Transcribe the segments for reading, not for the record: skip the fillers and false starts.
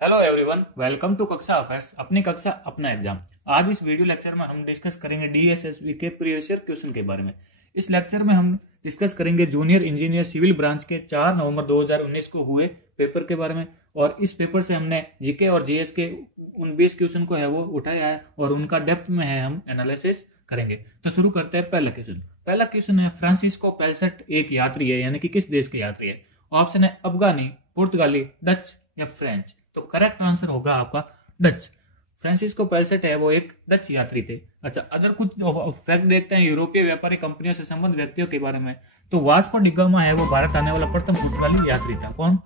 Hello everyone, welcome to कक्षा affairs. अपनी कक्षा अपना एग्जाम। आज इस वीडियो लेक्चर में हम डिस्कस करेंगे डीएसएसबी के प्रीवियस ईयर क्वेश्चन के बारे में। इस लेक्चर में हम डिस्कस करेंगे जूनियर इंजीनियर सिविल ब्रांच के 4 नवंबर 2019 को हुए पेपर के बारे में। और इस पेपर से हमने जीके और जीएस के उन 20 क्वेश्चन को है वो उठाया है और उनका डेप्थ में है हम एनालिसिस करेंगे। तो शुरू करते हैं पहला क्वेश्चन। पहला क्वेश्चन है, फ्रांसिस्को पेल्सट एक यात्री है, यानी कि किस देश के यात्री है? ऑप्शन है अफगानी, पुर्तगाली, डच या फ्रेंच। तो करेक्ट आंसर होगा आपका डच। फ्रांसिस्को पेल्सट है वो एक डच यात्री थे। अच्छा, अदर कुछ फैक्ट देखते हैं यूरोपीय व्यापारी कंपनियों से संबंध व्यक्तियों के बारे में। तो वास्को डिगामा है वो भारत आने वाला प्रथम पुर्तगाली यात्री था। कौन?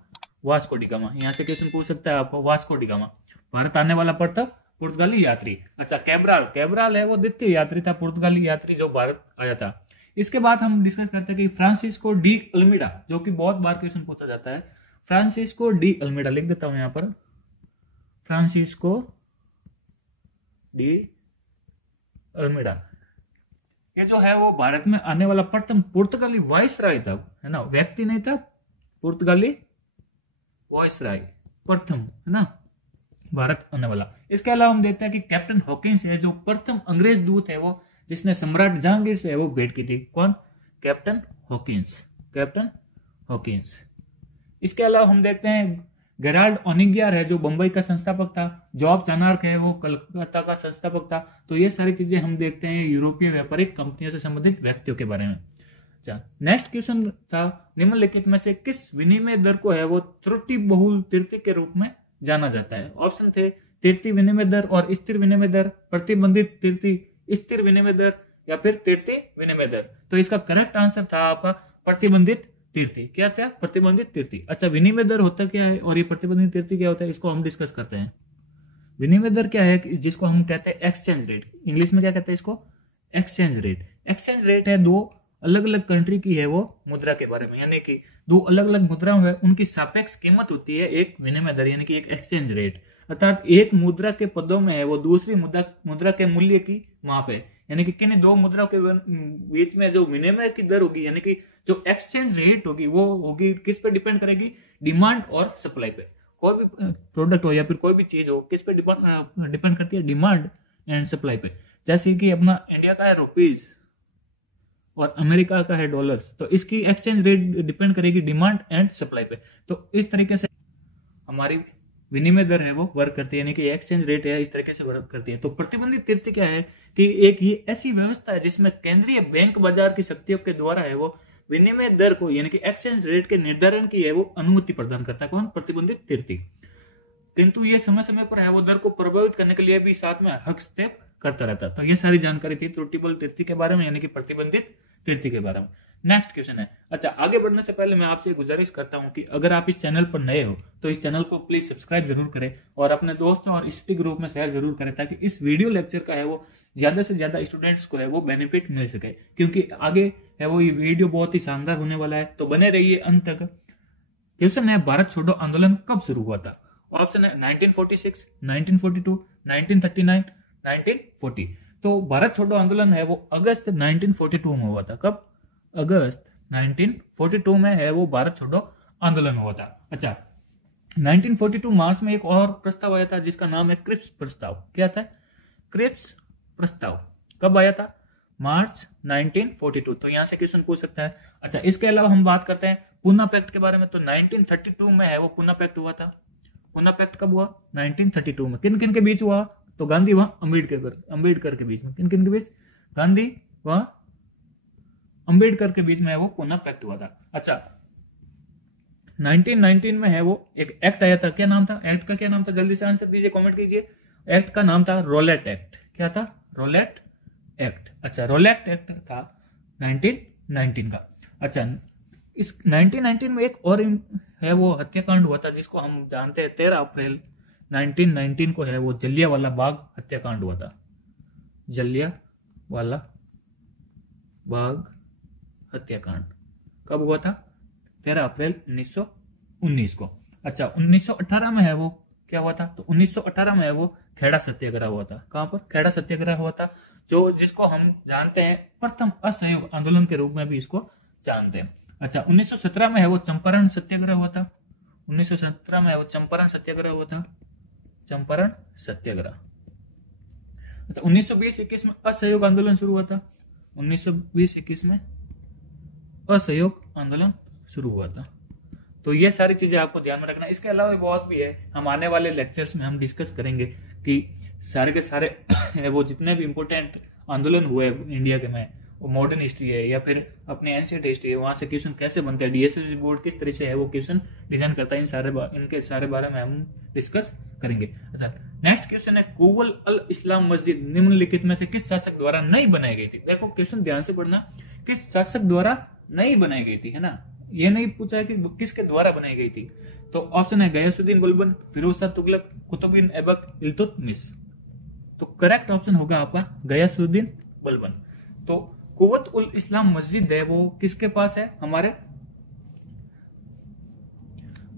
Vasco da Gama. यहाँ से क्वेश्चन पूछ सकता है आपको, वास्को डिगामा भारत आने वाला प्रथम पुर्तगाली यात्री। अच्छा, कैब्राल है वो द्वितीय यात्री था, पुर्तगाली यात्री जो भारत आया था। इसके बाद हम डिस्कस करते हैं कि फ्रांसिस्को डी अल्मीडा, जो कि बहुत बार क्वेश्चन पूछा जाता है। फ्रांसिस्को डी अल्मीडा लिख देता हूं यहां पर, फ्रांसिस्को डी अल्मीडा ये जो है वो भारत में आने वाला प्रथम पुर्तगाली वाइसराय था, है ना, व्यक्ति नहीं था, पुर्तगाली वाइसराय प्रथम, है ना, भारत आने वाला। इसके अलावा हम देखते हैं कि कैप्टन हॉकिंस है जो प्रथम अंग्रेज दूत है वो जिसने सम्राट जहांगीर से वो भेंट की थी। कौन? Captain Hawkins, captain Hawkins. इसके अलावा हम देखते हैं गेराल्ड ओनिग्यार है जो बंबई का संस्थापक था, जॉब चानार्क है वो कलकत्ता का संस्थापक था। तो ये सारी चीजें हम देखते हैं यूरोपीय व्यापारिक कंपनियों से संबंधित व्यक्तियों के बारे में। अच्छा, नेक्स्ट क्वेश्चन था, निम्नलिखित में से किस विनिमय दर को है वो त्रुटि बहुल तृतीय के रूप में जाना जाता है? ऑप्शन थे तृतीय विनिमय दर और स्थिर विनिमय दर, प्रतिबंधित तृतीय, स्थिर विनिमय दर या फिर तृतीय विनिमय दर। तो इसका करेक्ट आंसर था आपका प्रतिबंधित तृतीय। क्या था? प्रतिबंधित तृतीय। अच्छा, विनिमय दर होता क्या है और ये प्रतिबंधित तृतीय क्या होता है, इसको हम डिस्कस करते हैं। विनिमय दर क्या है, जिसको हम कहते हैं एक्सचेंज रेट। इंग्लिश में क्या कहते हैं इसको? Exchange rate. एक्सचेंज रेट है दो अलग अलग कंट्री की है वो मुद्रा के बारे में, यानी कि दो अलग अलग मुद्राओं है उनकी सापेक्ष कीमत होती है एक विनिमय दर, यानी कि एक एक्सचेंज रेट। अर्थात एक मुद्रा के पदों में है वो दूसरी मुद्रा के मूल्य की माप है, यानी कि किन दो मुद्राओं के बीच में जो विनिमय की दर होगी, यानी कि जो एक्सचेंज रेट होगी वो होगी किस पे डिपेंड करेगी? डिमांड और सप्लाई पे। कोई भी प्रोडक्ट हो या फिर कोई भी चीज हो, किस पे डिपेंड करती है? डिमांड एंड सप्लाई पे। जैसे कि अपना इंडिया का है रुपीज और अमेरिका का है डॉलर्स, तो इसकी एक्सचेंज रेट डिपेंड करेगी डिमांड एंड सप्लाई पे। तो इस तरीके से हमारी विनिमय दर है वो वर्क करती है, यानी कि एक्सचेंज रेट है इस तरीके से वर्क करती है। तो प्रतिबंधित तृतीय क्या है कि एक ये ऐसी व्यवस्था है जिसमें केंद्रीय बैंक बाजार की शक्तियों के द्वारा है वो विनिमय दर को, यानी कि एक्सचेंज रेट के निर्धारण की है वो अनुमति प्रदान करता है। कौन? प्रतिबंधित तृतीय। किंतु ये समय समय पर है वो दर को प्रभावित करने के लिए भी साथ में हस्तक्षेप करता रहता है। तो ये सारी जानकारी थी त्रुटिबल तृतीय के बारे में, यानी कि प्रतिबंधित तृतीय के बारे में। नेक्स्ट क्वेश्चन है, अच्छा, आगे बढ़ने से पहले मैं आपसे गुजारिश करता हूं कि अगर आप इस चैनल पर नए हो तो इस चैनल को प्लीज सब्सक्राइब जरूर करें और अपने दोस्तों और स्टडी ग्रुप में शेयर जरूर करें, ताकि इस वीडियो लेक्चर का है वो ज्यादा से ज्यादा स्टूडेंट्स को है वो बेनिफिट मिल सके, क्योंकि आगे है वो ये वीडियो बहुत ही शानदार होने वाला है। तो बने रहिए अंत तक। क्वेश्चन है, भारत छोड़ो आंदोलन कब शुरू हुआ था? ऑप्शन है 1946, 1942, 1939, 1940। तो भारत छोड़ो आंदोलन है वो अगस्त 1942 में हुआ था। कब? अगस्त 1942 में है वो भारत छोड़ो आंदोलन हुआ था। अच्छा, 1942 मार्च में एक और प्रस्ताव आया था जिसका नाम है क्रिप्स प्रस्ताव। क्या था? क्रिप्स प्रस्ताव। कब आया था? मार्च 1942। तो यहां से क्वेश्चन पूछ सकता है। अच्छा, इसके अलावा हम बात करते हैं पूना पैक्ट के बारे में। तो 1932 में है वो पूना पैक्ट हुआ था। पूना पैक्ट कब हुआ? 1932 में। किन किन के बीच हुआ? तो गांधी व अंबेडकर के बीच में। किन किन के बीच? गांधी व अंबेडकर के बीच में है वो पूना पैक्ट हुआ था। अच्छा, 1919 में है वो एक एक्ट आया था। क्या नाम था एक्ट का? क्या नाम था? जल्दी से आंसर दीजिए, कमेंट कीजिए। एक्ट का नाम था रोलेट एक्ट। क्या था? Rowlatt Act. अच्छा, रोलेट एक्ट था 1919 का। अच्छा, इस 1919 में एक और है वो हत्याकांड हुआ था जिसको हम जानते हैं 13 अप्रैल 1919 को है वो जलियांवाला बाग हत्याकांड हुआ था। जलियांवाला बाग हत्याकांड कब हुआ था? 13 अप्रैल 1919 को। अच्छा, 1918 में है वो क्या हुआ था? तो 1918 में है वो खेड़ा सत्याग्रह हुआ था। कहां पर? खेड़ा सत्याग्रह हुआ था, जो जिसको हम जानते हैं प्रथम असहयोग आंदोलन के रूप में भी इसको जानते हैं। अच्छा, 1917 में है वो चंपारण सत्याग्रह हुआ था। 1917 में है वो चंपारण सत्याग्रह हुआ था। चंपारण सत्याग्रह। अच्छा, 1920-21 में असहयोग आंदोलन शुरू हुआ था। 1920-21 में असहयोग आंदोलन शुरू हुआ था। तो ये सारी चीजें आपको ध्यान में रखना। इसके अलावा बहुत भी है, हम आने वाले लेक्चर्स में हम डिस्कस करेंगे कि सारे के सारे वो जितने भी इंपोर्टेंट आंदोलन हुए इंडिया के में, वो मॉडर्न हिस्ट्री है या फिर अपने एंशिएंट हिस्ट्री है, वहां से क्वेश्चन कैसे बनते हैं, डीएसएसबी बोर्ड किस तरह से है वो क्वेश्चन डिजाइन करता है, इनके सारे बारे में हम डिस्कस करेंगे। अच्छा, नेक्स्ट क्वेश्चन है, कुव्वत अल इस्लाम मस्जिद निम्नलिखित में से किस शासक द्वारा नहीं बनाई गई थी? देखो क्वेश्चन ध्यान से पढ़ना, किस शासक द्वारा नहीं बनाई गई थी, है ना। ये नहीं पूछा है कि किसके द्वारा बनाई गई थी। तो ऑप्शन है गयासुद्दीन बलबन, फिरोज शाह तुगलक, कुतुबुद्दीन ऐबक, इल्तुतमिश। तो करेक्ट ऑप्शन होगा आपका गयासुद्दीन बलबन। तो कुव्वत उल इस्लाम मस्जिद है वो किसके पास है? हमारे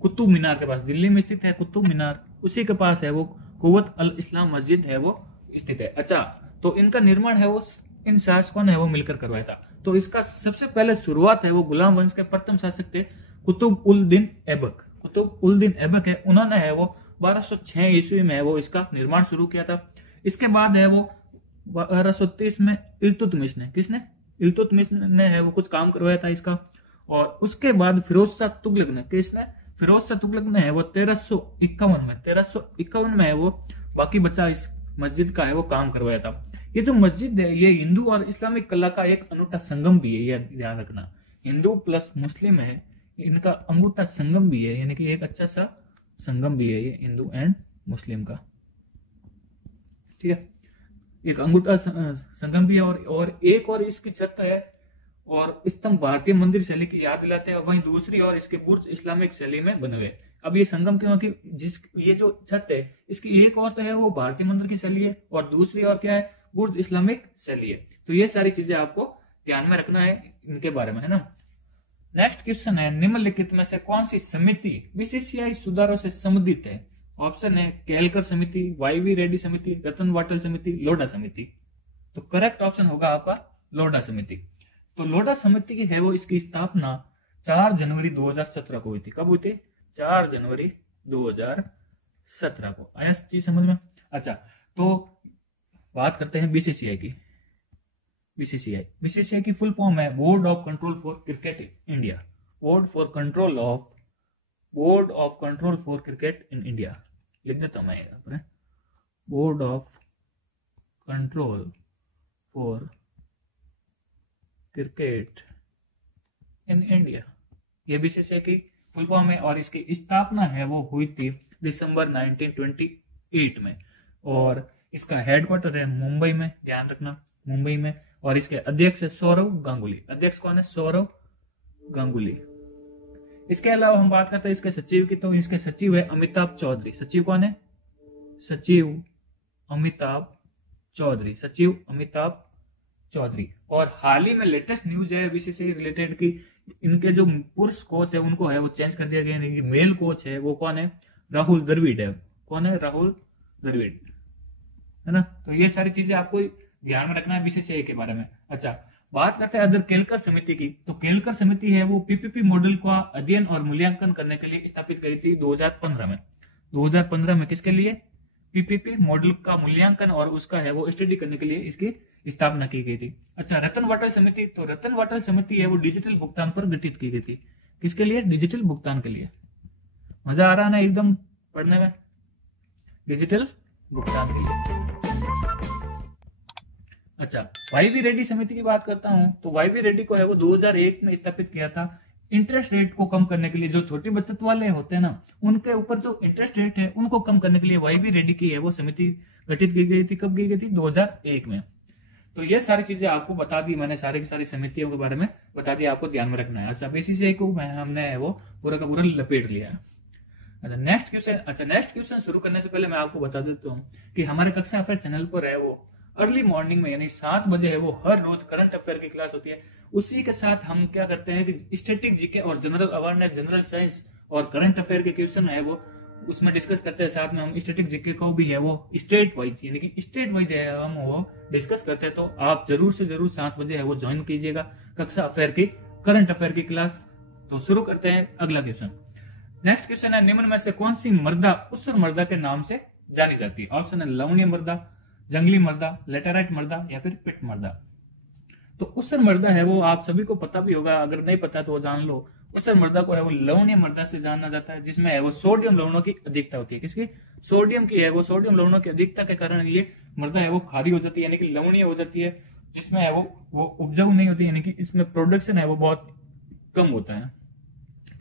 कुतुब मीनार के पास, दिल्ली में स्थित है कुतुब मीनार, उसी के पास है वो कुव्वत अल इस्लाम मस्जिद है वो स्थित है। अच्छा, तो इनका निर्माण है वो इन शासकों ने वो मिलकर करवाया था। तो इसका सबसे पहले शुरुआत है वो गुलाम वंश के प्रथम शासक थे कुतुब उल दिन ऐबक। कुतुब उल दिन ऐबक है, उन्होंने है वो 1206 ईस्वी में वो इसका निर्माण शुरू किया था। इसके बाद है वो 1230 में इल्तुतमिश ने, किसने? इल्तुतमिश ने है वो कुछ काम करवाया था इसका। और उसके बाद फिरोज शाह तुगलक ने, किसने? फिरोज शाह तुगलक ने है वो 1351 में है वो बाकी बचा इस मस्जिद का है वो काम करवाया था। ये जो मस्जिद है ये हिंदू और इस्लामिक कला का एक अनूठा संगम भी है, यह ध्यान रखना। हिंदू प्लस मुस्लिम है, इनका अनूठा संगम भी है, यानी कि एक अच्छा सा संगम भी है ये हिंदू एंड मुस्लिम का, ठीक है। एक अंगूठा संगम भी है। और एक और इसकी छत है और स्तंभ भारतीय मंदिर शैली की याद दिलाते हैं, और वहीं दूसरी और इसके बुर्ज इस्लामिक शैली में बने हुए। अब ये संगम क्यों? कि ये जो छत है इसकी एक और तो है वो भारतीय मंदिर की शैली है और दूसरी और क्या है? बुर्ज इस्लामिक शैली है। तो ये सारी चीजें आपको ध्यान में रखना है इनके बारे में, है ना। नेक्स्ट क्वेश्चन है, निम्नलिखित में से कौन सी समिति बीसीसीआई सुधारों से संबंधित है? ऑप्शन है केलकर समिति, वाईवी रेड्डी समिति, रतन वाटल समिति, लोढ़ा समिति। तो करेक्ट ऑप्शन होगा आपका लोढ़ा समिति। तो लोढ़ा समिति की है वो इसकी स्थापना 4 जनवरी 2017 को हुई थी। कब हुई थी? 4 जनवरी 2017 को। आया चीज समझ में? अच्छा, तो बात करते हैं बीसीसीआई की। बीसीसीआई की फुल फॉर्म है board of control for cricket India. Board of control for cricket in India लिख देता हूं मैं यहाँ पर, board of control for cricket in India, ये बीसीसीआई की फुल फॉर्म है। और इसकी स्थापना है वो हुई थी दिसंबर 1928 में। और इसका हेडक्वार्टर है मुंबई में, ध्यान रखना मुंबई में। और इसके अध्यक्ष है सौरव गांगुली। अध्यक्ष कौन है? सौरव गांगुली। इसके अलावा हम बात करते हैं इसके सचिव की, तो इसके सचिव है अमिताभ चौधरी। सचिव कौन है? सचिव अमिताभ चौधरी। और हाल ही में लेटेस्ट न्यूज है बीसीसीआई रिलेटेड की इनके जो पुरुष कोच है उनको है वो चेंज कर दिया गया, यानी कि मेल कोच है वो कौन है? राहुल द्रविड़ है। कौन है? राहुल द्रविड़, है ना। तो ये सारी चीजें आपको ध्यान में रखना है बीसीसीआई के बारे में। अच्छा, बात करते हैं अदर केलकर समिति की। तो केलकर समिति है वो पीपीपी मॉडल का अध्ययन और मूल्यांकन करने के लिए स्थापित करी थी 2015 में। 2015 में किसके लिए? पीपीपी मॉडल का मूल्यांकन और उसका है वो स्टडी करने के लिए इसकी स्थापना की गई थी। अच्छा, रतन वाटल समिति। तो रतन वाटल समिति है वो डिजिटल भुगतान पर गठित की गई थी। किसके लिए? डिजिटल भुगतान के लिए। मजा आ रहा है ना एकदम पढ़ने में? डिजिटल भुगतान के लिए। अच्छा, वाईवी रेड्डी समिति की बात करता हूं, तो वाईवी रेड्डी को है वो 2001 में स्थापित किया था इंटरेस्ट रेट को कम करने के लिए। जो छोटी बचत वाले होते हैं ना, उनके ऊपर जो इंटरेस्ट रेट है उनको कम करने के लिए वाईवी रेड्डी की है वो समिति गठित की गई थी। कब की गई थी? 2001 में। तो ये सारी चीजें आपको बता दी मैंने, सारी की सारी समितियों के बारे में बता दिया, आपको ध्यान में रखना है। अच्छा, बीसीसीआई को हमने वो पूरा का पूरा लपेट लिया है। अच्छा, नेक्स्ट क्वेश्चन शुरू करने से पहले मैं आपको बता देता हूँ कि हमारे कक्षा अफेयर चैनल पर है वो अर्ली मॉर्निंग में यानी 7 बजे है वो हर रोज करंट अफेयर की क्लास होती है। उसी के साथ हम क्या करते हैं कि स्टैटिक जीके और जनरल अवेयरनेस, जनरल साइंस और करंट अफेयर के क्वेश्चन है वो उसमें डिस्कस करते हैं। साथ में हम स्टैटिक जीके को भी है वो स्टेट वाइज यानी कि स्टेट वाइज है हम वो डिस्कस करते हैं। तो आप जरूर से जरूर 7 बजे है वो ज्वाइन कीजिएगा कक्षा अफेयर की करंट अफेयर की क्लास। तो शुरू करते हैं अगला क्वेश्चन। नेक्स्ट क्वेश्चन है, निम्न में से कौन सी मर्दा उसर मर्दा के नाम से जानी जाती है। ऑप्शन है लवणीय मृदा, जंगली मृदा, लेटेराइट मृदा या फिर पिट मृदा। तो ऊसर मृदा है वो आप सभी को पता भी होगा, अगर नहीं पता तो वो जान लो। ऊसर मृदा को है वो लवणीय मृदा से जाना जाता है, जिसमें है वो सोडियम लवणों की अधिकता होती है। किसकी? सोडियम की है वो। सोडियम लवणों की अधिकता के कारण ये मृदा है वो खारी हो जाती है, यानी कि लवणीय हो जाती है, जिसमें है वो उपजाऊ नहीं होती, यानी कि इसमें प्रोडक्शन है वो बहुत कम होता है,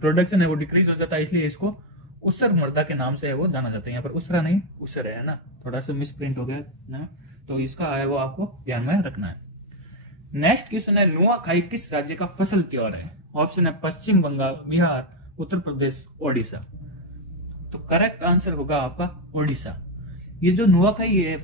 प्रोडक्शन है वो डिक्रीज हो जाता है, इसलिए इसको ऊसर मृदा के नाम से है वो जाना जाता है। यहाँ पर ऊसरा नहीं ऊसर है ना, थोड़ा सा मिस प्रिंट हो गया ना, तो इसका है वो आपको ध्यान में रखना है। नेक्स्ट क्वेश्चन है नुआखाई किस राज्य का फसल त्योहार है? ऑप्शन है पश्चिम बंगाल, बिहार, उत्तर प्रदेश, ओडिशा। तो करेक्ट आंसर होगा आपका ओडिशा। ये जो नुआखाई है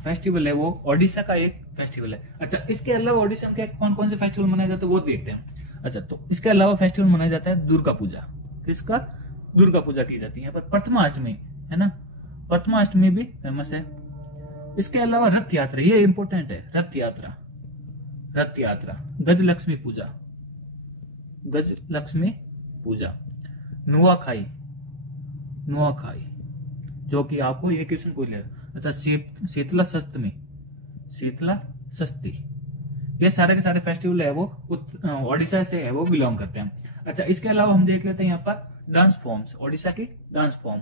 फेस्टिवल है वो ओडिशा का एक फेस्टिवल है। अच्छा, इसके अलावा ओडिशा में कौन कौन से फेस्टिवल मनाए जाते हैं वो देखते हैं। अच्छा, तो इसके अलावा फेस्टिवल मनाया जाता है दुर्गा पूजा। किसका? दुर्गा पूजा की जाती है। यहाँ पर प्रथमाष्टमी है ना, प्रथमाष्टमी भी फेमस है। इसके अलावा रथ यात्रा, ये इंपॉर्टेंट है, रथ यात्रा, रथ यात्रा, गजलक्ष्मी पूजा, गजलक्ष्मी पूजा, नुआखाई, नुआखाई जो कि आपको ये क्वेश्चन पूछ लेगा। अच्छा, शीतला षष्ठी, शीतला षष्ठी, ये सारे के सारे फेस्टिवल है वो ओडिशा से है वो बिलोंग करते हैं। अच्छा, इसके अलावा हम देख लेते हैं यहाँ पर डांस फॉर्म्स, ओडिशा की डांस फॉर्म,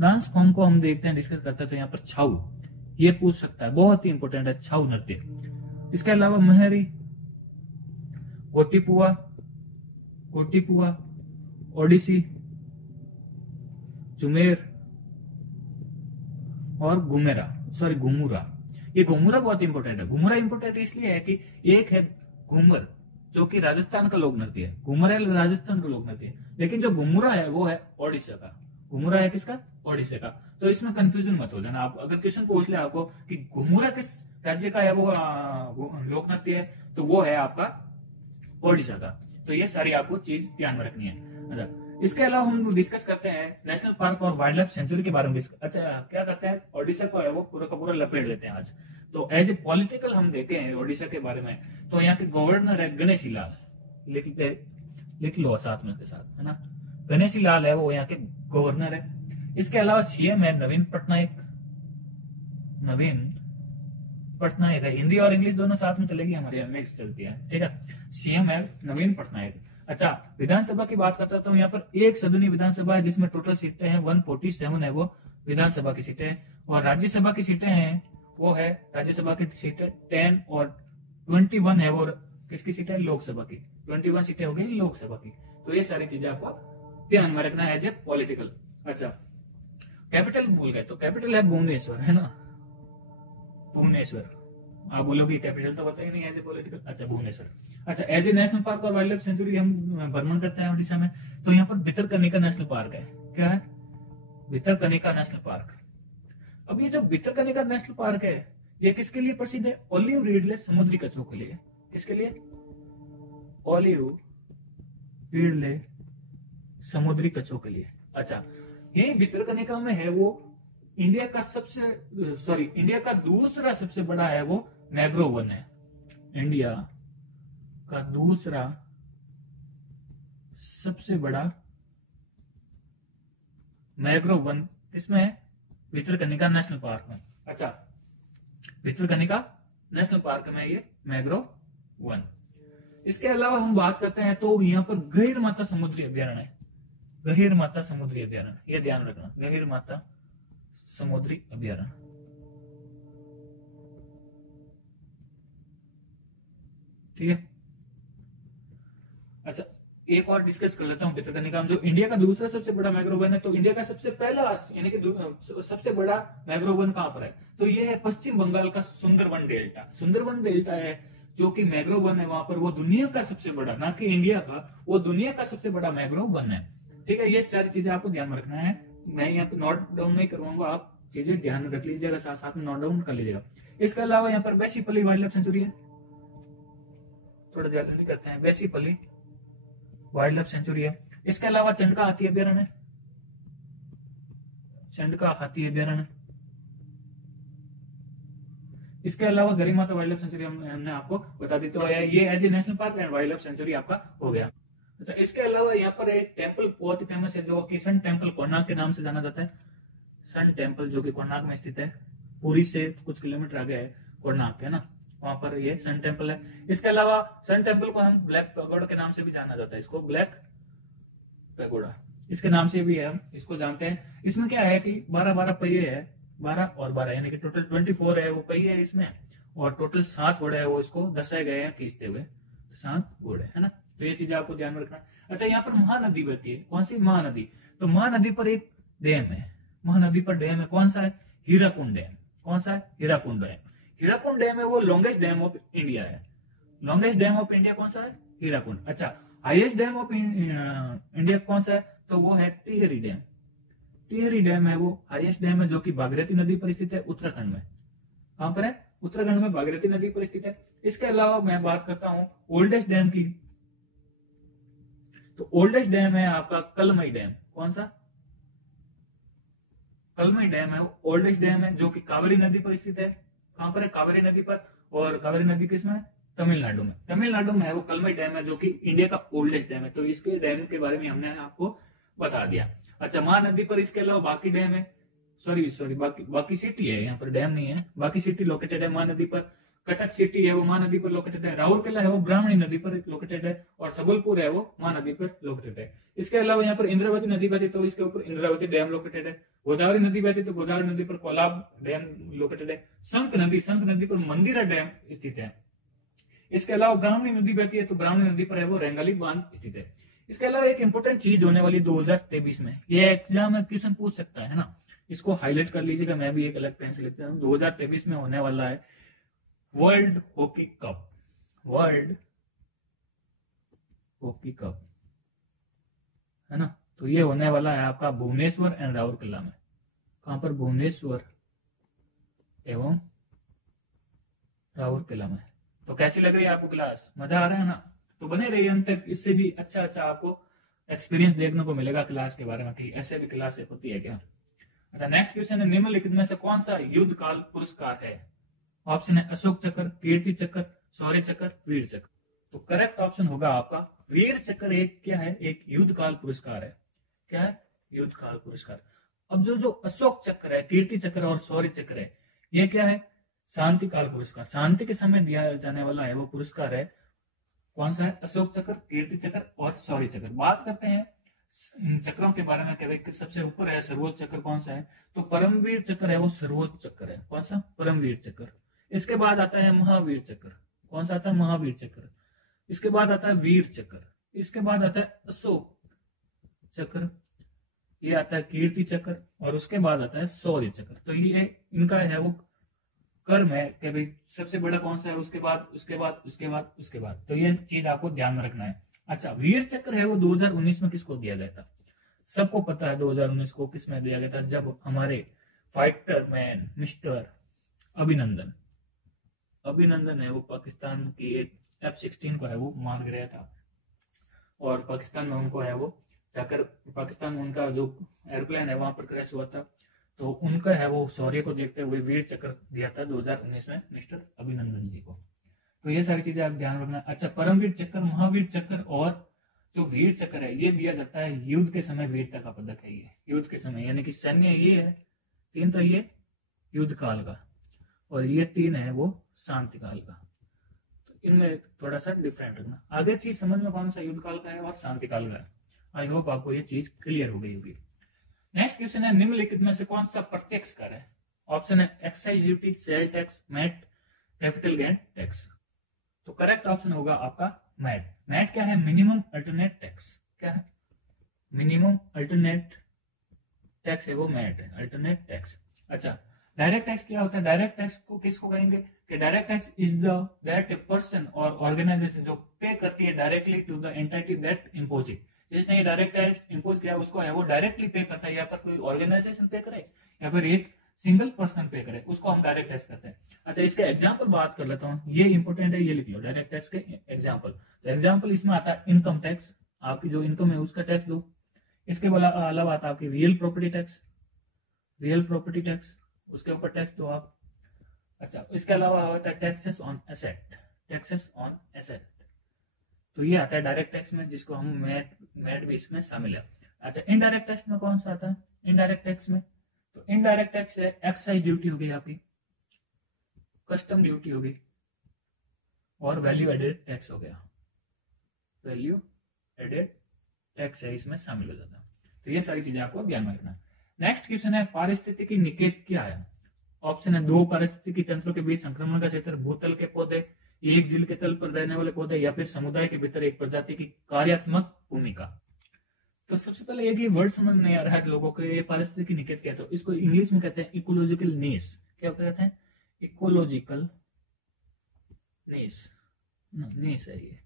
डांस फॉर्म को हम देखते हैं, डिस्कस करते हैं। तो यहाँ पर छाऊ, ये पूछ सकता है, बहुत ही इंपॉर्टेंट है छाऊ नृत्य। इसके अलावा महरी, गोटीपुआ, गोटीपुआ, ओडिसी, जुमेर और घुमेरा, सॉरी घुमुरा। ये घुमुरा बहुत इंपॉर्टेंट है। घुमुरा इंपॉर्टेंट इसलिए है कि एक है घूमर जो कि राजस्थान का लोक नृत्य है, घूमर है राजस्थान का लोक नृत्य है, लेकिन जो घुमुरा है वो है ओडिशा का। घुमुरा है किसका? ओडिशा का। तो इसमें कंफ्यूजन मत हो जाना। आप अगर क्वेश्चन पूछ ले आपको कि घुमुरा किस राज्य का है वो लोक नृत्य है, तो वो है आपका ओडिशा का। तो ये सारी आपको चीज ध्यान में रखनी है। अच्छा, इसके अलावा हम डिस्कस करते हैं नेशनल पार्क और वाइल्ड लाइफ सेंचुरी के बारे में। अच्छा, क्या करते हैं, ओडिशा को है वो पूरा का पूरा लपेट लेते हैं आज। तो एज ए पॉलिटिकल हम देखे हैं ओडिशा के बारे में, तो यहाँ के गवर्नर है गणेशी लाल, लिख लो साथ में के साथ, है ना, गणेशी लाल है वो यहाँ के गवर्नर है। इसके अलावा सीएम है नवीन पटनायक, नवीन पटनायक है। हिंदी और इंग्लिश दोनों साथ में चलेगी, हमारे यहाँ मिक्स चलती है, ठीक है। सीएम है नवीन पटनायक। अच्छा, विधानसभा की बात करता हूं, यहाँ पर एक सदनी विधानसभा है जिसमें टोटल सीटें हैं 147 है वो विधानसभा की सीटें, और राज्यसभा की सीटें हैं वो है, राज्यसभा की सीटें 10 और 21 है वो किसकी सीटें? लोकसभा की। 21 सीटें हो गई लोकसभा की। तो ये सारी चीजें आपको ध्यान में रखना है एज ए पॉलिटिकल। अच्छा, कैपिटल भूल गए, तो कैपिटल है भुवनेश्वर, है ना, भुवनेश्वर। आप बोलोगे कैपिटल तो पता ही नहीं एज ए पॉलिटिकल। अच्छा, भुवनेश्वर। अच्छा, एज ए नेशनल पार्क और वाइल्ड लाइफ सेंचुरी हम भ्रमण करते हैं ओडिशा में, तो यहाँ पर भितरकनिका नेशनल पार्क है। क्या है? Bhitarkanika national park. अब ये जो भितरकनिका नेशनल पार्क है ये किसके लिए प्रसिद्ध है? ओलिव रिडले समुद्री कछुओं के लिए। किसके लिए? ओलिव रिडले समुद्री कछुओं के लिए। अच्छा, ये भितरकनिका में है वो इंडिया का दूसरा सबसे बड़ा है वो मैंग्रोव वन है। इंडिया का दूसरा सबसे बड़ा मैंग्रोव वन किसमें है? भितरकनिका नेशनल पार्क में। अच्छा, भितरकनिका नेशनल पार्क में ये मैंग्रोव वन। इसके अलावा हम बात करते हैं तो यहाँ पर गहीर माता समुद्री अभ्यारण्य है। गहीर माता समुद्री अभ्यारण्य, ये ध्यान रखना, गहीर माता समुद्री अभ्यारण्य, ठीक है। अच्छा, एक और डिस्कस कर लेता हूं भितरकनिका में। जो इंडिया का दूसरा सबसे बड़ा मैंग्रोव वन है, तो इंडिया का सबसे पहला यानी कि सबसे बड़ा मैंग्रोव वन कहां पर है? तो ये है पश्चिम बंगाल का सुंदरवन डेल्टा। सुंदरवन डेल्टा है जो कि मैंग्रोव वन है वहां पर, वो दुनिया का सबसे बड़ा, ना कि इंडिया का, वो दुनिया का सबसे बड़ा मैंग्रोव वन है, ठीक है। ये सारी चीजें आपको ध्यान में रखना है। मैं यहाँ पे नोट डाउन नहीं करवाऊंगा, आप चीजें ध्यान में रख लीजिएगा, साथ साथ में नोट डाउन कर लीजिएगा। इसके अलावा यहाँ पर बेसीपल्ली वाइल्ड लाइफ सेंचुरी है, थोड़ा जल्दी करते हैं। बेसीपल्ली वाइल्ड लाइफ सेंचुरी है। इसके अलावा चंडका हाथी अभ्यारण्य है, चंडका हाथी अभ्यारण्य। इसके अलावा गरिमाता वाइल्ड लाइफ सेंचुरी हमने आपको बता दी, तो ये as a national park and wildlife sanctuary आपका हो गया। अच्छा, इसके अलावा यहाँ पर एक टेम्पल बहुत ही फेमस है जो कि सन टेम्पल कोणार्क के नाम से जाना जाता है। सन टेम्पल जो कि कोणार्क में स्थित है, पुरी से कुछ किलोमीटर आगे है कोणार्क, है ना, वहां पर ये सन टेम्पल है। इसके अलावा सन टेम्पल को हम ब्लैक पैगोडा के नाम से भी जाना जाता है, इसको ब्लैक पैगोडा इसके नाम से भी हम इसको जानते हैं। इसमें क्या है कि 12 पहिए है, 12 और 12 यानी कि टोटल 24 है वो पहिए है इसमें, और टोटल 7 घोड़े है वो इसको दर्शाए गए हैं खींचते हुए, 7 घोड़े, है ना। तो ये चीज आपको ध्यान में रखना। अच्छा, यहाँ पर महानदी बहती है, कौन सी महानदी, तो महानदी पर एक डैम है, महानदी पर डैम है, कौन सा है, हीराकुंड डैम। कौन सा है, हीराकुंड डैम। हीराकुंड डैम है वो लॉन्गेस्ट डैम ऑफ इंडिया है, लॉन्गेस्ट डैम ऑफ इंडिया कौन सा है, हीराकुंड। अच्छा, हाईएस्ट डैम ऑफ इंडिया कौन सा है, तो वो है टिहरी डैम। टिहरी डैम है वो हाईएस्ट डैम है जो कि भागीरथी नदी पर स्थित है उत्तराखंड में। कहां पर है, उत्तराखंड में भागीरथी नदी पर स्थित है। इसके अलावा मैं बात करता हूं ओल्डेस्ट डैम की, तो ओल्डेस्ट डैम है आपका कलमई डैम। कौन सा, कलमई डैम है ओल्डेस्ट डैम है जो कि कावेरी नदी पर स्थित है। कहां पर है, कावेरी नदी पर, और कावेरी नदी किसमें, तमिलनाडु में। तमिलनाडु में है वो कलमई डैम है जो कि इंडिया का ओल्डेस्ट डैम है। तो इसके डैम के बारे में हमने आपको बता दिया। अच्छा, महानदी पर इसके अलावा बाकी डैम है, सॉरी बाकी सिटी है, यहाँ पर डैम नहीं है, बाकी सिटी लोकेटेड है महानदी पर। कटक सिटी है वो महानदी पर लोकेटेड है, राउरकेला है वो ब्राह्मणी नदी पर लोकेटेड है, और सबलपुर है वो महानदी पर लोकेटेड है। इसके अलावा यहाँ पर इंद्रावती नदी बहती तो इसके ऊपर इंद्रावती डैम लोकेटेड है। गोदावरी नदी बहती तो गोदावरी नदी पर कोलाब डैम लोकेटेड है। संक नदी पर मंदिरा डैम स्थित है। इसके अलावा ब्राह्मणी नदी बहती है तो ब्राह्मणी नदी पर है वो रेंगाली बांध स्थित है। इसके अलावा एक इंपोर्टेंट चीज होने वाली 2023 में, ये एग्जाम में क्वेश्चन पूछ सकता है ना, इसको हाईलाइट कर लीजिएगा, मैं भी एक अलग पेन से लिखता हूँ। 2023 में होने वाला है world hockey cup, world hockey cup, है ना। तो ये होने वाला है आपका भुवनेश्वर एंड राउरकेला में। कहां पर, भुवनेश्वर एवं राउरकेला में। तो कैसी लग रही है आपको क्लास, मजा आ रहा है ना, तो बने रहिए अंत तक, इससे भी अच्छा आपको एक्सपीरियंस देखने को मिलेगा क्लास के बारे में कि ऐसे भी क्लास होती है क्या। अच्छा, नेक्स्ट क्वेश्चन है, निम्नलिखित में से कौन सा युद्ध काल पुरस्कार है। ऑप्शन है अशोक चक्र, कीर्ति चक्र, शौर्य चक्र, वीर चक्र। तो करेक्ट ऑप्शन होगा आपका वीर चक्र। एक क्या है, एक युद्ध काल पुरस्कार है। क्या है, युद्ध काल पुरस्कार। अब जो अशोक चक्र है, कीर्ति चक्र और शौर्य चक्र है, ये क्या है, शांति काल पुरस्कार। शांति के समय दिया जाने वाला है वो पुरस्कार है। कौन सा है, अशोक चक्र, कीर्ति चक्र और शौर्य चक्र। बात करते हैं इन चक्रों के बारे में, क्या सबसे ऊपर है सर्वोच्च चक्र कौन सा है, तो परमवीर चक्र है वो सर्वोच्च चक्र है। कौन सा, परमवीर चक्र। इसके बाद आता है महावीर चक्र। कौन सा आता है, महावीर चक्र। इसके बाद आता है वीर चक्र। इसके बाद आता है अशोक चक्र, ये आता है कीर्ति चक्र, और उसके बाद आता है शौर्य चक्र। तो ये इनका है वो कर्म है कि भाई सबसे बड़ा कौन सा है, उसके बाद उसके बाद उसके बाद उसके बाद। तो ये चीज आपको ध्यान में रखना है। अच्छा, वीर चक्र है वो 2019 में किसको दिया गया था, सबको पता है 2019 को किसमें दिया गया था, जब हमारे फाइटर मैन मिस्टर अभिनंदन है वो पाकिस्तान की एक F-16 को है वो मार गिराया था, और पाकिस्तान में उनको है वो जाकर, पाकिस्तान में उनका जो एयरप्लेन है वहां पर क्रैश हुआ था, तो उनका है वो शौर्य को देखते हुए वीर चक्र दिया था 2019 में मिस्टर अभिनंदन जी को। तो ये सारी चीजें आप ध्यान रखना। अच्छा, परमवीर चक्र, महावीर चक्र और जो वीर चक्र है ये दिया जाता है युद्ध के समय, वीरता का पदक है ये युद्ध के समय, यानी कि सैन्य ये है 3, तो ये युद्ध काल का, और ये 3 है वो शांति काल का। तो इनमें थोड़ा सा डिफरेंट रखना। आगे चीज समझ में कौन सा युद्ध काल का है और शांति काल का है। आई होप आपको ये चीज क्लियर हो गई होगी। नेक्स्ट क्वेश्चन है, निम्नलिखित में से कौन सा प्रत्यक्ष कर है। ऑप्शन है excise duty, sale tax, MAT, capital gain tax. तो करेक्ट ऑप्शन होगा आपका मैट। मैट क्या है, मिनिमम अल्टरनेट टैक्स। क्या है, मिनिमम अल्टरनेट टैक्स है वो मैट है, अल्टरनेट टैक्स। अच्छा, डायरेक्ट टैक्स क्या होता है, डायरेक्ट टैक्स को किसको कहेंगे कि direct tax is that a person और ऑर्गेनाइजेशन जो पे करती है directly to the entity that impose it. जिसने ये डायरेक्ट टैक्स इम्पोज किया उसको है वो डायरेक्टली पे करता है, या पर कोई ऑर्गेनाइजेशन पे करे या फिर एक सिंगल पर्सन पे करे, उसको हम डायरेक्ट टैक्स करते हैं। अच्छा, इसका एग्जांपल बात कर लेता हूँ, ये इंपॉर्टेंट है, ये लिख लो डायरेक्ट टैक्स के एग्जांपल। तो एग्जांपल इसमें आता है इनकम टैक्स, आपकी जो इनकम है उसका टैक्स दो। इसके अलावा आता है आपकी real property tax, real property tax, उसके ऊपर टैक्स दो आप। अच्छा, इसके अलावा होता है taxes on asset, taxes on asset. तो ये आता है डायरेक्ट टैक्स में, जिसको हम मैट भी इसमें शामिल है। अच्छा, इनडायरेक्ट टैक्स में कौन सा आता है, इनडायरेक्ट टैक्स में तो इनडायरेक्ट टैक्स है, एक्साइज ड्यूटी होगी आपकी, कस्टम ड्यूटी होगी, और वैल्यू एडेड टैक्स हो गया, वैल्यू एडेड टैक्स है इसमें शामिल हो जाता है। तो ये सारी चीजें आपको ध्यान में रखना। नेक्स्ट क्वेश्चन है पारिस्थितिकी निकेत क्या है? ऑप्शन है 2 पारिस्थितिकी तंत्रों के बीच संक्रमण का क्षेत्र, भूतल के पौधे, एक झील के तल पर रहने वाले पौधे, या फिर समुदाय के भीतर एक प्रजाति की कार्यात्मक भूमिका। तो सबसे पहले एक ये वर्ड समझ नहीं आ रहा है लोगों को, ये पारिस्थितिकी निकेत क्या है? तो इसको इंग्लिश में कहते हैं इकोलॉजिकल नीश। क्या कहते हैं? इकोलॉजिकल नीश, नीश है ये,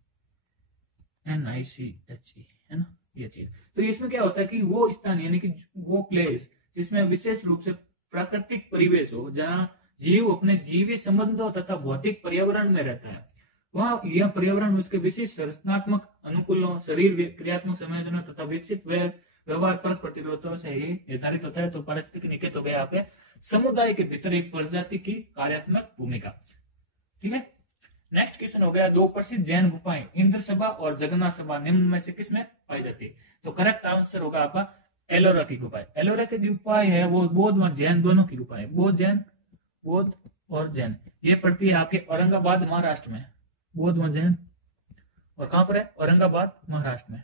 NICHE है ना ये चीज। तो इसमें क्या होता है कि वो स्थान यानी कि वो प्लेस जिसमें विशेष रूप से प्राकृतिक परिवेश हो, जहां जीव अपने जीवीय संबंधों तथा भौतिक पर्यावरण में रहता है, वहां यह पर्यावरण उसके विशिष्ट रचनात्मक अनुकूलों, शरीर क्रियात्मक संयोजनों तथा विकसित व्यवहार पर प्रतिरोधों से ही निर्धारित होता है। तो पारिस्थितिकी निकेत हो गया यहाँ पे समुदाय के भीतर एक प्रजाति की कार्यात्मक भूमिका। ठीक है। नेक्स्ट क्वेश्चन हो गया 2 प्रसिद्ध जैन गुफाएं इंद्र सभा और जगन्नाथ सभा निम्न में से किसमें पाई जाती है? तो करेक्ट आंसर होगा आपका एलोरा की गुफाएं। एलोरा की गुफाएं है वो बौद्ध व जैन दोनों की गुफाएं, बौद्ध और जैन, ये पड़ती है आपके औरंगाबाद महाराष्ट्र में, बौद्ध व जैन। और कहां पर है? औरंगाबाद महाराष्ट्र में,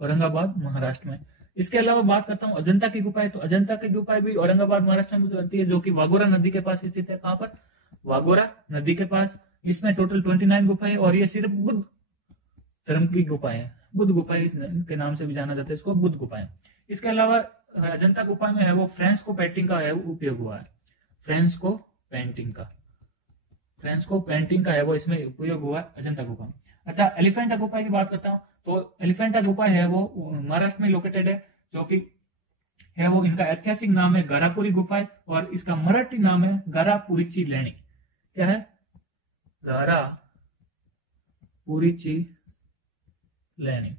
औरंगाबाद महाराष्ट्र में। इसके अलावा बात करता हूं अजंता की गुफाएं। तो अजंता की गुफाएं भी औरंगाबाद महाराष्ट्र में रहती है, जो कि वाघोरा नदी के पास स्थित है। कहां पर? वाघोरा नदी के पास। इसमें टोटल 29 गुफाएं, और ये सिर्फ बुद्ध धर्म की गुफाएं हैं, बुद्ध गुफाएं के नाम से भी जाना जाता है इसको, बुद्ध गुफाएं। इसके अलावा अजंता गुफा में है वो फ्रेस्को पेंटिंग का है उपयोग हुआ है, फ्रेस्को पेंटिंग का है वो इसमें उपयोग हुआ है अजंता गुफा में। अच्छा, एलिफेंटा गुफा की बात करता हूं। तो एलिफेंटा गुफा है वो महाराष्ट्र में लोकेटेड है, जो कि है वो, इनका ऐतिहासिक नाम है गारापुरी गुफाएं, और इसका मराठी नाम है गारापुरीची लेणी। क्या है? गारापुरीची लेणी।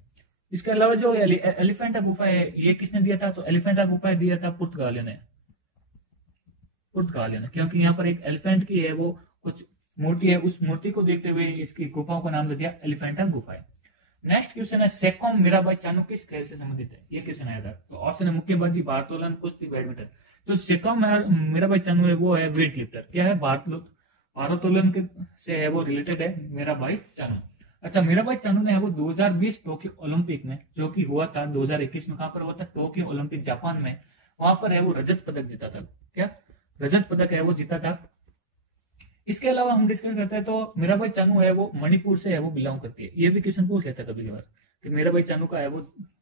इसके अलावा जो एलिफेंटा गुफा है ये किसने दिया था? तो एलिफेंटा गुफा दिया था पुर्तगालियों ने, क्योंकि यहाँ पर एक एलिफेंट की है वो कुछ मूर्ति है, उस मूर्ति को देखते हुए इसकी गुफाओं का नाम दे दिया एलिफेंटा गुफाएं। नेक्स्ट क्वेश्चन है सेकॉम मीराबाई चानू किस खेल से संबंधित है? ये क्वेश्चन आया था। तो ऑप्शन है मुक्केबाजी, भारोत्तोलन, कुश्ती, बैडमिंटन। जो सेकॉम मीराबाई चानू है वो है वेट लिफ्टर। क्या है? भारोत्तोलन से है वो रिलेटेड है मीराबाई चानू। अच्छा, मीराबाई चानू ने है वो 2020 टोक्यो ओलंपिक में, जो कि हुआ था 2021 में, कहां पर हुआ था? टोक्यो ओलंपिक जापान में, वहां पर है वो रजत पदक जीता था। क्या? रजत पदक है वो जीता था। इसके अलावा हम डिस्कस करते हैं तो मीराबाई चानू है वो मणिपुर से है वो बिलोंग करती है। ये भी क्वेश्चन पूछ लेता है कभी कभार कि मीराबाई चानू का है वो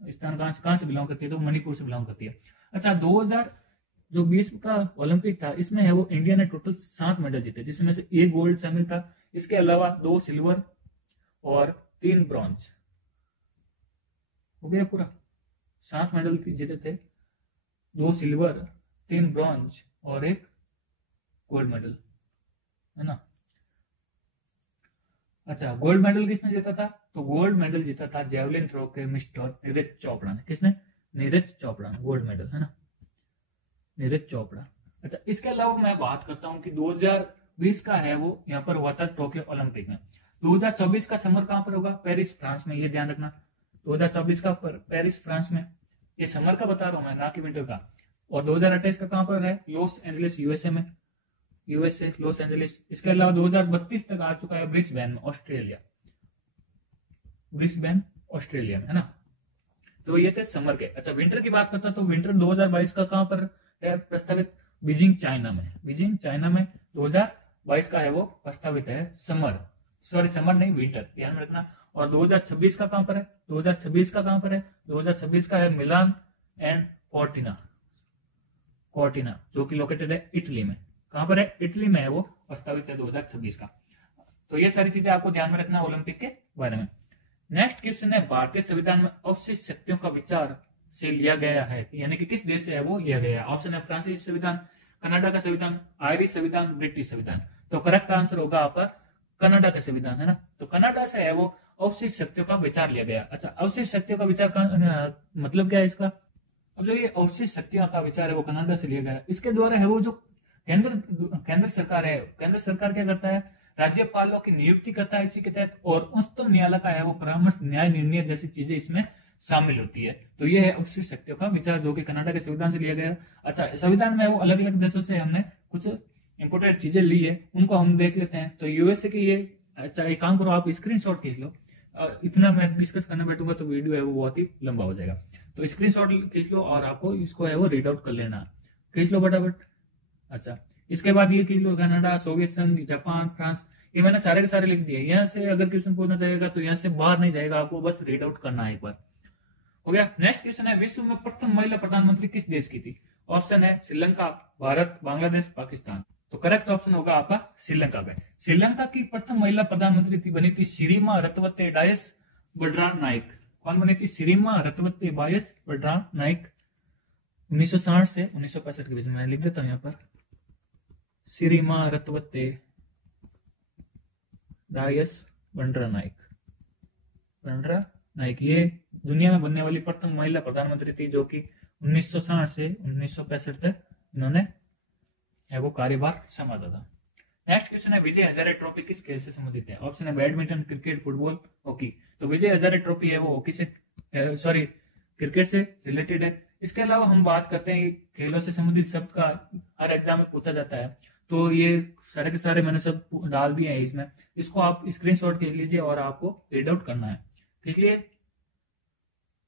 स्थान कहां से बिलोंग करती है? तो मणिपुर से बिलोंग करती है। अच्छा, 2020 का ओलंपिक था, इसमें है वो इंडिया ने टोटल 7 मेडल जीते, जिसमें से 1 गोल्ड शामिल था। इसके अलावा 2 सिल्वर और 3 ब्रॉन्ज, हो गया पूरा 7 मेडल जीते थे, 2 सिल्वर, 3 ब्रॉन्ज और 1 गोल्ड मेडल, है ना। अच्छा, गोल्ड मेडल किसने जीता था? तो गोल्ड मेडल जीता था जेवलिन थ्रो के मिस्टर नीरज चोपड़ा ने। किसने? नीरज चोपड़ा, गोल्ड मेडल, है ना, नीरज चोपड़ा। अच्छा, इसके अलावा मैं बात करता हूं कि 2020 का है वो यहाँ पर हुआ था टोक्यो ओलंपिक में। 2024 का समर कहां पर होगा? पेरिस फ्रांस में, ये ध्यान रखना। 2024 का पेरिस फ्रांस में, ये समर का बता रहा हूं मैं, ना कि विंटर का। और 2028 का कहां पर है? लॉस एंजलिस यूएसए में, यूएसए लॉस एंजलिस। इसके अलावा 2032 तक आ चुका है ब्रिस्बेन ऑस्ट्रेलिया, ब्रिस्बेन ऑस्ट्रेलिया में, है ना। तो ये थे समर के। अच्छा, विंटर की बात करता तो विंटर 2022 का कहां पर है प्रस्तावित? बीजिंग चाइना में, बीजिंग चाइना में 2022 का है वो प्रस्तावित है समर, सॉरी समर नहीं विंटर, ध्यान में रखना। और 2026 का कहां पर है? 2026 का कहां पर है? 2026 का है मिलान एंड कोर्टिना, जो कि लोकेटेड है इटली में। कहां पर है? इटली में है वो प्रस्तावित है 2026 का। तो ये सारी चीजें आपको ध्यान में रखना ओलंपिक के बारे में। नेक्स्ट क्वेश्चन है भारतीय संविधान में अवशिष्ट शक्तियों का विचार से लिया गया है, यानी कि किस देश से है वो लिया गया है? ऑप्शन है फ्रांसीसी संविधान, कनाडा का संविधान, आयरिश संविधान, ब्रिटिश संविधान। तो करेक्ट आंसर होगा आपका कनाडा का संविधान, है ना। तो कनाडा से है वो अवशिष्ट शक्तियों का विचार लिया गया। अच्छा, अवशिष्ट शक्तियों का विचार का मतलब क्या है इसका? अब जो ये अवशिष्ट शक्तियों का विचार है वो कनाडा से लिया गया। इसके द्वारा है वो जो केंद्र सरकार है, केंद्र सरकार क्या करता है? राज्यपालों की नियुक्ति करता है इसी के तहत, और उच्चतम न्यायालय का है वो परामर्श, न्याय निर्णय जैसी चीजें इसमें शामिल होती है। तो ये है उपस्थित शक्तियों का विचार, जो कि कनाडा के संविधान से लिया गया। अच्छा, संविधान में वो अलग अलग देशों से हमने कुछ इंपोर्टेंट चीजें ली है, उनको हम देख लेते हैं। तो यूएसए की ये, अच्छा एक काम करो, आप स्क्रीनशॉट खींच लो। इतना मैं डिस्कस करने बैठूंगा तो वीडियो है वो बहुत ही लंबा हो जाएगा। तो स्क्रीनशॉट खींच लो और आपको इसको है वो रीड आउट कर लेना। खींच लो फटाफट। अच्छा, इसके बाद ये खींच लो कनाडा, सोवियत संघ, जापान, फ्रांस, ये मैंने सारे के सारे लिख दिए। यहाँ से अगर क्वेश्चन पूछना चाहेगा तो यहाँ से बाहर नहीं जाएगा, आपको बस रीड आउट करना है एक बार। हो गया। नेक्स्ट क्वेश्चन है, विश्व में प्रथम महिला प्रधानमंत्री किस देश की थी? ऑप्शन है श्रीलंका, भारत, बांग्लादेश, पाकिस्तान। तो करेक्ट ऑप्शन होगा आपका श्रीलंका का। श्रीलंका की प्रथम महिला प्रधानमंत्री थी, बनी थी सिरिमा रत्नवते डायस बड्रानायक। कौन बनी थी? सिरिमा रत्नवते डायस बड्रानायक। 1960 से 1965 के बीच में। मैं लिख देता हूं यहाँ पर, सिरिमा रत्नवते डायस बंड्रानायक। ये दुनिया में बनने वाली प्रथम महिला प्रधानमंत्री थी, जो कि 1960 से 1965 तक इन्होंने वो कार्यभार संभाला था। नेक्स्ट क्वेश्चन है, विजय हजारे ट्रॉफी किस खेल से संबंधित है? ऑप्शन है बैडमिंटन, क्रिकेट, फुटबॉल, हॉकी। तो विजय हजारे ट्रॉफी है वो हॉकी से, सॉरी क्रिकेट से रिलेटेड है। इसके अलावा हम बात करते हैं खेलों से संबंधित शब्द का हर एग्जाम में पूछा जाता है, तो ये सारे के सारे मैंने सब डाल दिए हैं इसमें। इसको आप स्क्रीनशॉट खींच लीजिए और आपको रीड आउट करना है। खींच लिए,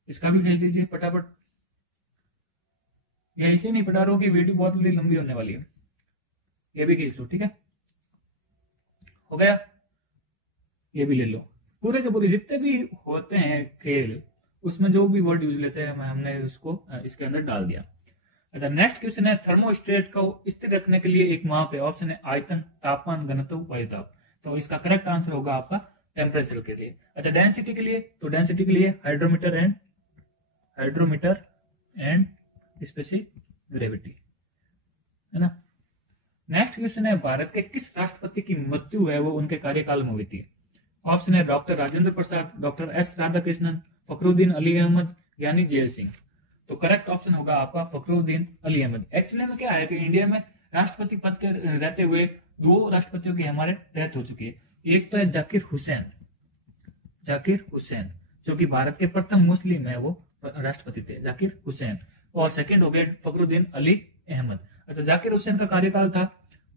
इसका भी खींच लीजिए फटाफट। यह इसलिए नहीं पढ़ा रहा हूं कि वीडियो बहुत लंबी होने वाली है। ये भी खींच लो, ठीक है, हो गया। ये भी ले लो। पूरे के पूरे जितने भी होते हैं खेल, उसमें जो भी वर्ड यूज लेते हैं हमने उसको इसके अंदर डाल दिया। अच्छा, नेक्स्ट क्वेश्चन है, थर्मोस्टेट को स्थिर रखने के लिए एक माप है। ऑप्शन है आयतन, तापमान, घनत्व, वायुदाब। तो इसका करेक्ट आंसर होगा आपका टेम्परेचर के लिए। अच्छा, डेंसिटी के लिए, तो डेंसिटी के लिए हाइड्रोमीटर एंड स्पेसिफिक ग्रेविटी, है ना। नेक्स्ट क्वेश्चन है, भारत के किस राष्ट्रपति की मृत्यु है वो उनके कार्यकाल में हुई थी? ऑप्शन है doctor Rajendra Prasad, doctor S Radhakrishnan, Fakhruddin Ali Ahmad, ज्ञानी जैल सिंह। तो करेक्ट ऑप्शन होगा आपका फखरुद्दीन अली अहमद। एक्चुअली में क्या है कि इंडिया में राष्ट्रपति पद के रहते हुए 2 राष्ट्रपतियों की हमारे डेथ हो चुकी है। एक तो है जाकिर हुसैन, जो कि भारत के प्रथम मुस्लिम है वो राष्ट्रपति थे, जाकिर हुसैन। और सेकंड हो गए फखरुद्दीन अली अहमद। अच्छा, जाकिर हुसैन का कार्यकाल था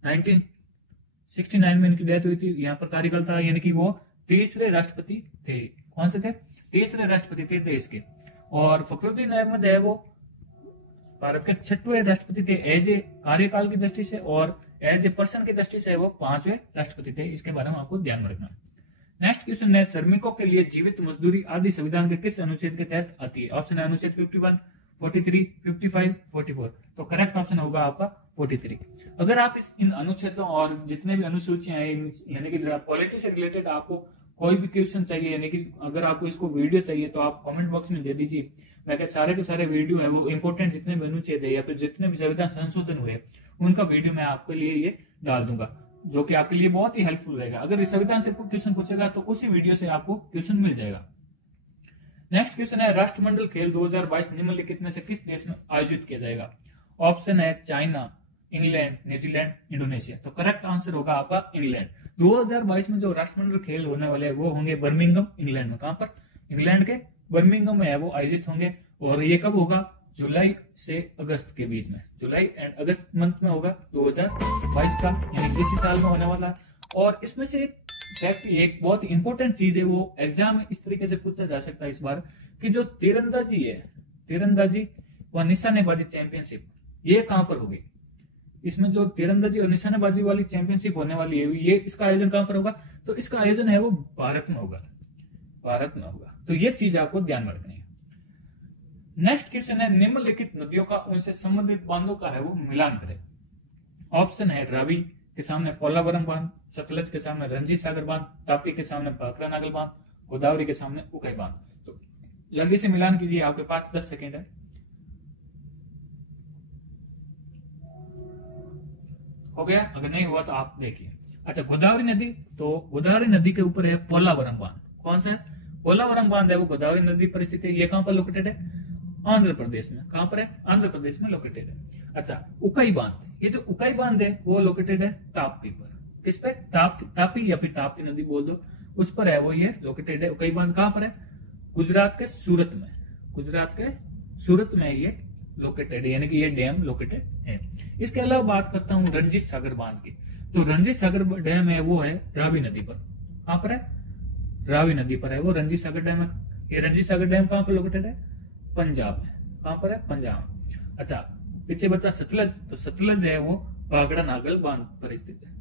1969 में इनकी डेथ हुई थी। यहाँ पर कार्यकाल था, यानी कि वो तीसरे राष्ट्रपति थे। कौन से थे? तीसरे राष्ट्रपति थे देश के। और फखरुद्दीन अहमद है वो भारत के 6वें राष्ट्रपति थे एज ए कार्यकाल की दृष्टि से, और एज ए पर्सन की दृष्टि से वो 5वें राष्ट्रपति थे। इसके बारे में आपको ध्यान में रखना। नेक्स्ट क्वेश्चन है, श्रमिकों के लिए जीवित मजदूरी आदि संविधान के किस अनुच्छेद के तहत आती है? ऑप्शन है अनुच्छेद 51, 43, 55, 44। तो करेक्ट ऑप्शन होगा आपका 43। अगर आप इन अनुच्छेदों और जितने भी अनुसूचियां हैं, यानी कि पॉलिटी से रिलेटेड आपको कोई भी क्वेश्चन चाहिए, यानी कि अगर आपको इसको वीडियो चाहिए तो आप कमेंट बॉक्स में दे दीजिए। मैं क्या सारे के सारे वीडियो है वो इंपोर्टेंट जितने भी अनुच्छेद है या फिर जितने भी संविधान संशोधन हुए उनका वीडियो मैं आपके लिए ये डाल दूंगा, जो कि आपके लिए बहुत ही हेल्पफुल रहेगा। अगर इस संविधान से क्वेश्चन पूछेगा तो उसी वीडियो से आपको क्वेश्चन मिल जाएगा। नेक्स्ट क्वेश्चन है, राष्ट्रमंडल खेल 2022 निम्नलिखित में से किस देश में आयोजित किया जाएगा? ऑप्शन है चाइना, इंग्लैंड, न्यूजीलैंड, इंडोनेशिया। तो करेक्ट आंसर होगा आपका इंग्लैंड। 2022 में जो राष्ट्रमंडल खेल होने वाले हैं वो होंगे बर्मिंघम, इंग्लैंड में। कहां पर? इंग्लैंड के बर्मिंघम में है वो आयोजित होंगे। और ये कब होगा? जुलाई से अगस्त के बीच में, जुलाई एंड अगस्त मंथ में होगा 2022 का, यानी इसी साल में होने वाला है। और इसमें से एक बहुत इंपॉर्टेंट चीज है, वो एग्जाम में इस तरीके से पूछा जा सकता है इस बार, कि जो तीरंदाजी व निशानेबाजी चैंपियनशिप ये कहां पर होगी? इसमें जो तीरंदाजी और निशानेबाजी वाली चैंपियनशिप होने वाली है, ये इसका आयोजन कहां पर होगा? तो इसका आयोजन है वो भारत में होगा, तो ये चीज आपको ध्यान में रखनी है। नेक्स्ट क्वेश्चन है, निम्नलिखित नदियों का उनसे संबंधित बांधों का है वो मिलान करें। ऑप्शन है रावी के सामने पोलावरम बांध, सतलज के सामने रणजीत सागर बांध, तापी के सामने भाखड़ा नागल बांध, गोदावरी के सामने उकाई बांध। तो जल्दी से मिलान कीजिए, आपके पास 10 सेकेंड है। हो गया? अगर नहीं हुआ तो आप देखिए। अच्छा, गोदावरी नदी, तो गोदावरी नदी के ऊपर है पोलावरम बांध। कौन सा है? पोलावरम बांध है वो गोदावरी नदी पर स्थित है। ये कहां पर लोकेटेड है? आंध्र प्रदेश में। कहां पर है? आंध्र प्रदेश में लोकेटेड है। अच्छा, उकाई बांध, ये जो उकाई बांध है वो लोकेटेड है ताप्ती पर। किस पे? तापी या फिर ताप्ती नदी बोल दो, उस पर है वो ये लोकेटेड है। उकाई बांध कहां पर है? गुजरात के सूरत में, गुजरात के सूरत में ये लोकेटेड है, यानी कि ये डैम लोकेटेड है। इसके अलावा बात करता हूँ रंजीत सागर बांध की। तो रंजीत सागर डैम है वो है रावी नदी पर। कहां पर है? रावी नदी पर है वो रंजीत सागर डैम है। ये रंजीत सागर डैम कहां पर लोकेटेड है? पंजाब में। कहां पर है? पंजाब। अच्छा, पीछे बचा सतलज। तो सतलज है वो भाखड़ा नागल बांध पर स्थित है।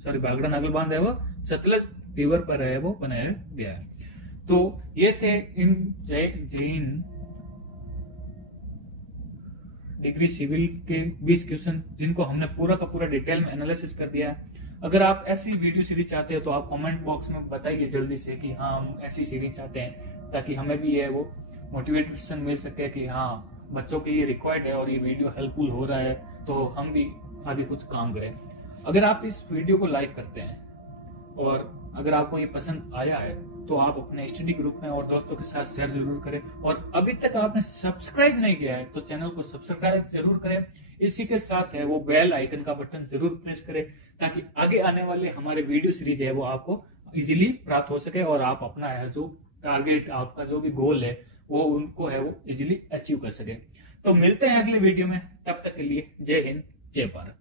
सॉरी, भाखड़ा नागल बांध है वो सतलज रिवर पर है वो बनाया गया है। तो ये थे इन जैन डिग्री सिविल के 20 क्वेश्चन, जिनको हमने पूरा का पूरा डिटेल में एनालिसिस कर दिया है। अगर आप ऐसी वीडियो सीरीज चाहते हो तो आप कमेंट बॉक्स में बताइए जल्दी से कि हाँ हम ऐसी सीरीज चाहते हैं, ताकि हमें भी ये वो मोटिवेशन मिल सके कि हाँ बच्चों के ये रिक्वायर्ड है और ये वीडियो हेल्पफुल हो रहा है, तो हम भी आगे कुछ काम करें। अगर आप इस वीडियो को लाइक करते हैं और अगर आपको ये पसंद आया है तो आप अपने स्टडी ग्रुप में और दोस्तों के साथ शेयर जरूर करें। और अभी तक आपने सब्सक्राइब नहीं किया है तो चैनल को सब्सक्राइब जरूर करें। इसी के साथ है वो बेल आइकन का बटन जरूर प्रेस करें, ताकि आगे आने वाले हमारे वीडियो सीरीज है वो आपको इजीली प्राप्त हो सके और आप अपना है जो टारगेट, आपका जो भी गोल है वो उनको है वो इजीली अचीव कर सके। तो मिलते हैं अगले वीडियो में, तब तक के लिए जय हिंद, जय भारत।